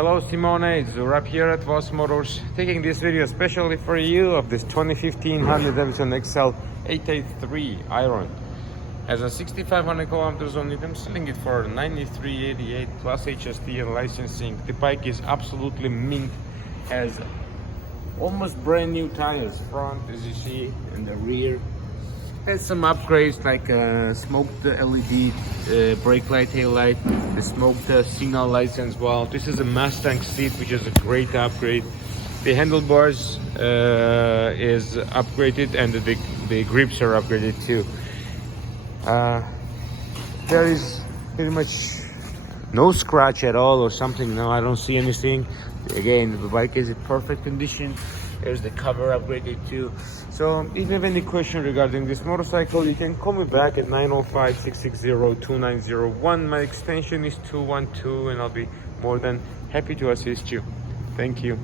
Hello Simone, it's Zurab here at Vos Motors, taking this video especially for you of this 2015 Harley-Davidson XL 883 Iron. Has a 6,500 kilometers on it. I'm selling it for 93.88 plus HST and licensing. The bike is absolutely mint, has almost brand new tires front, as you see, and the rear. Has some upgrades like smoked LED brake light, tail light, the smoked signal lights as well. This is a Mustang seat, which is a great upgrade. The handlebars is upgraded, and the grips are upgraded too. There is pretty much no scratch at all or something. No, I don't see anything. Again, the bike is in perfect condition. There's the cover upgraded too. So if you have any question regarding this motorcycle, you can call me back at 905-660-2901. My extension is 212, and I'll be more than happy to assist you. Thank you.